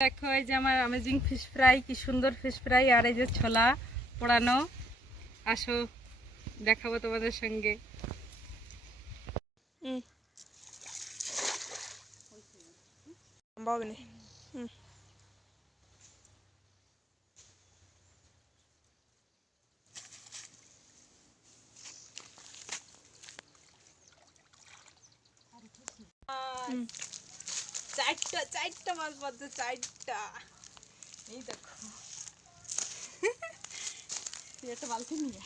দেখো এই যে আমার অ্যামেজিং ফিশ ফ্রাই, কি সুন্দর ফিশ ফ্রাই, আর এই যে ছোলা পোড়ানো। আসো দেখাবো তোমাদের সঙ্গে। চারটা মাছ বাজছে, চারটা। এই দেখো একটা বালতি নিয়ে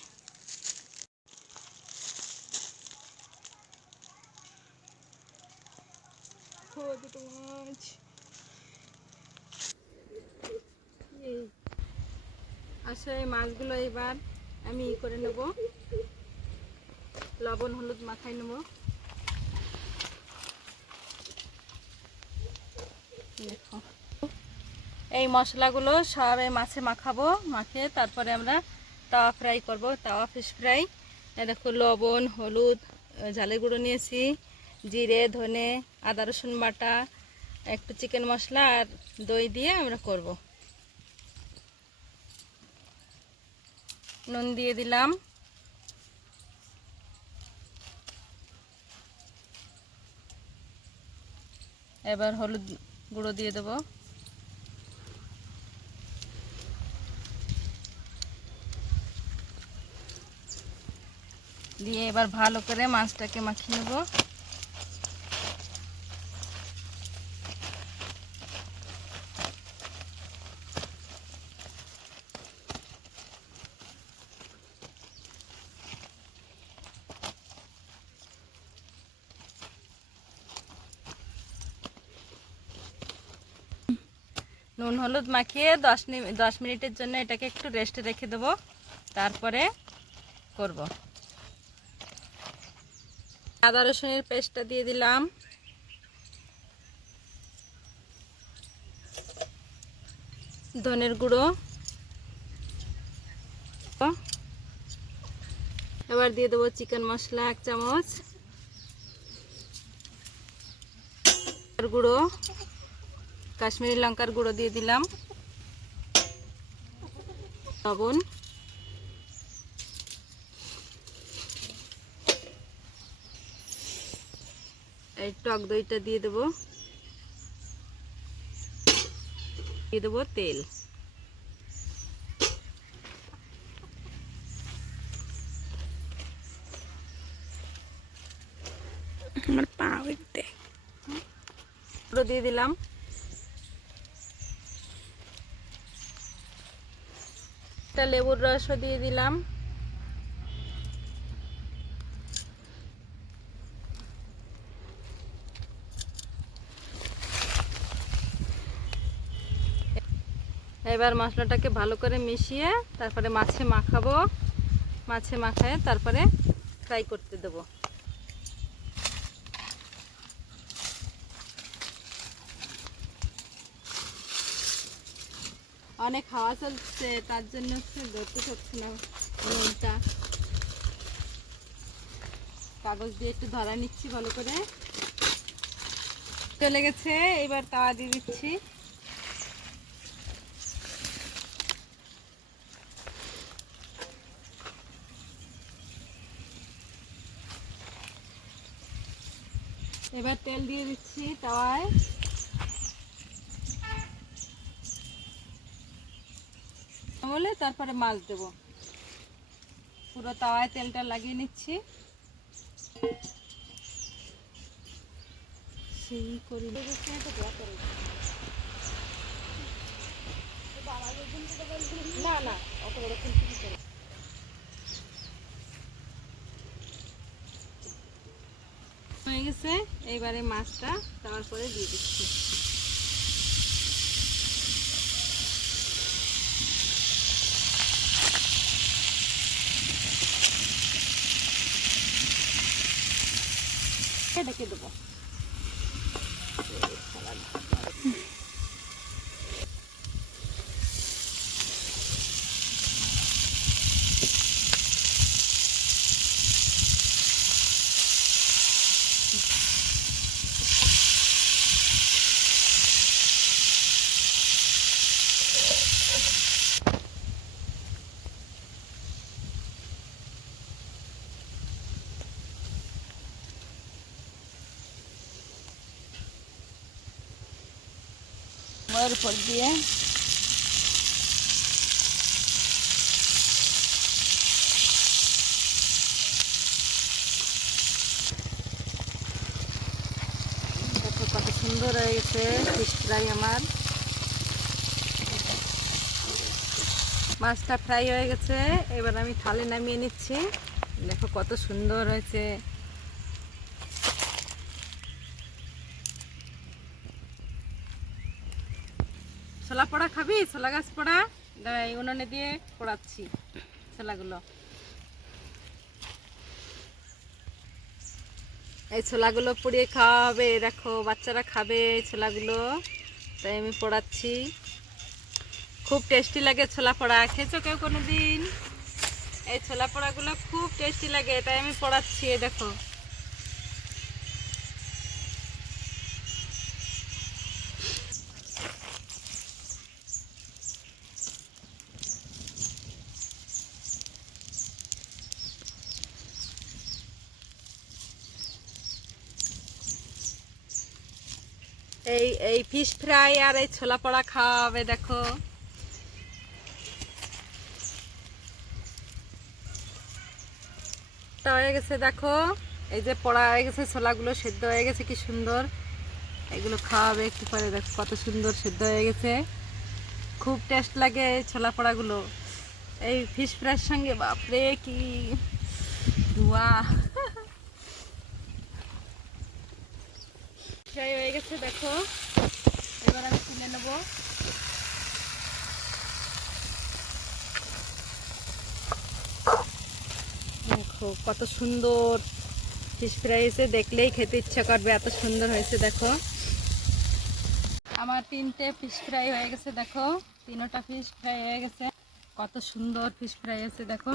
দুটো মাছ। আসলে এই মাছগুলো এবার আমি করে নেব, লবণ হলুদ মাখাই নেব। দেখো এই মশলাগুলো সব এই মাছে মাখাবো, মাখিয়ে তারপরে আমরা তাওয়া ফ্রাই করব, তাওয়া ফিশ ফ্রাই। দেখো লবণ হলুদ ঝালের গুঁড়ো নিয়েছি, জিরে ধনে আদা রসুন বাটা, একটু চিকেন মশলা আর দই দিয়ে আমরা করব। নুন দিয়ে দিলাম, এবার হলুদ গুঁড়ো দিয়ে দেবো, দিয়ে এবার ভালো করে মাছটাকে মাখিয়ে নেব। নুন হলুদ মাখিয়ে 10 মিনিটের জন্য এটাকে একটু রেস্টে রেখে দেবো, তারপরে করব। আদা রসুনের পেস্টটা দিয়ে দিলাম, ধনের গুঁড়ো, এবার দিয়ে দেবো চিকেন মশলা 1 চামচ, গুঁড়ো কাশ্মীরি লঙ্কার গুঁড়ো দিয়ে দিলাম, লবণ, এই টক দইটা দিয়ে দেবো তেল। আমার পা উঠতে দিয়ে দিলাম, একটা লেবুর রসও দিয়ে দিলাম, এবার মশলাটাকে ভালো করে মিশিয়ে তারপরে মাছে মাখাবো, মাছে মাখায় তারপরে ফ্রাই করতে দেবো। অনেক হাওয়া চলছে, তার জন্য ধরতে পারছি না নুনটা। কাগজ দিয়ে একটু ধরা নিচ্ছি ভালো করে, চলে গেছে। এবার তাওয়া দিয়ে দিচ্ছি, এবার তেল দিয়ে দিচ্ছি তাওয়ায়, বলে তারপরে মাছ দেবো। পুরো তাওয়ায় তেলটা লাগিয়ে নিচ্ছি, সেই করি না না অত বড় ফুলকপি করে। হয়ে গেছে, এইবারে মাছটা তাওয়ার পরে দিয়ে দিচ্ছি। ঢেকে দেবো। ওর উপর দিয়ে দেখো কত সুন্দর হয়ে গেছে ফিশ ফ্রাই আমার। মাছটা ফ্রাই হয়ে গেছে, এবার আমি থালে নামিয়ে নিচ্ছি। দেখো কত সুন্দর হয়েছে। ছোলা পোড়া খাবি? ছোলা গাছ পোড়া এই উনুনে দিয়ে পোড়াচ্ছি ছোলাগুলো। এই ছোলাগুলো পুড়িয়ে খাওয়া হবে, দেখো বাচ্চারা খাবে এই ছোলাগুলো, তাই আমি পোড়াচ্ছি। খুব টেস্টি লাগে ছোলা পোড়া, খেয়েছো কেউ কোনো দিন? এই ছোলা পোড়াগুলো খুব টেস্টি লাগে, তাই আমি পোড়াচ্ছি। দেখো এই এই ফিশ ফ্রাই আর এই ছোলা পোড়া খাওয়া হবে। দেখো তা হয়ে গেছে, দেখো এই যে পোড়া হয়ে গেছে, ছোলাগুলো সেদ্ধ হয়ে গেছে, কি সুন্দর। এগুলো খাওয়াবে একটু পরে, দেখো কত সুন্দর সেদ্ধ হয়ে গেছে। খুব টেস্ট লাগে এই ছোলা পোড়াগুলো এই ফিশ ফ্রাইয়ের সঙ্গে। বাপরে কি ধোয়া। ফ্রাই হয়ে গেছে, দেখো এবার আমি তুলে নেব। দেখো কত সুন্দর ফিশ ফ্রাই হয়েছে, দেখলেই খেতে ইচ্ছা করবে, এত সুন্দর হয়েছে। দেখো আমার 3টে ফিশ ফ্রাই হয়ে গেছে, দেখো 3টা ফিশ ফ্রাই হয়ে গেছে। কত সুন্দর ফিশ ফ্রাই হয়েছে, দেখো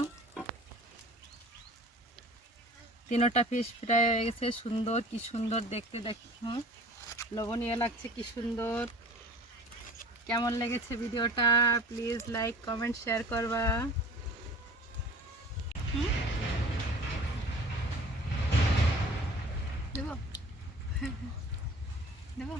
3টা ফিশ ফ্রাই হয়ে গেছে। সুন্দর, কি সুন্দর দেখতে, দেখো লোভনীয় লাগছে, কি সুন্দর। কেমন লেগেছে ভিডিওটা? প্লিজ লাইক কমেন্ট শেয়ার করবা। দেবো দেবো